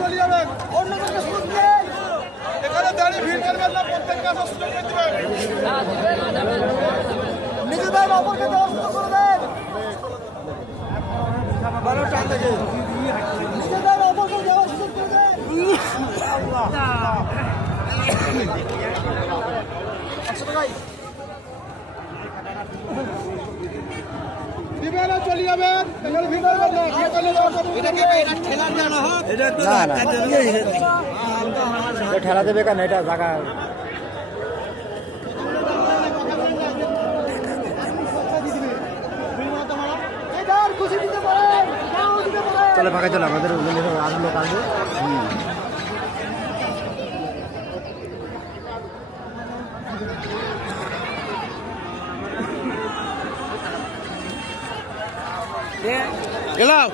চলে যাবেন অন্য এখানে দাঁড়িয়ে ভিড় করবেন না, প্রত্যেককে আসার সুযোগ করে দিবেন। নিজেদের অপরকে দেওয়ার সুযোগ করে দেন। নিজেদের অপরকে দেওয়ার সুযোগ করে দেন। চলে যাবেন ঠেলা দেবে কেন এটা জায়গা চলে ফাঁকা চলে আমাদের আরো লোক আসবে গেলাম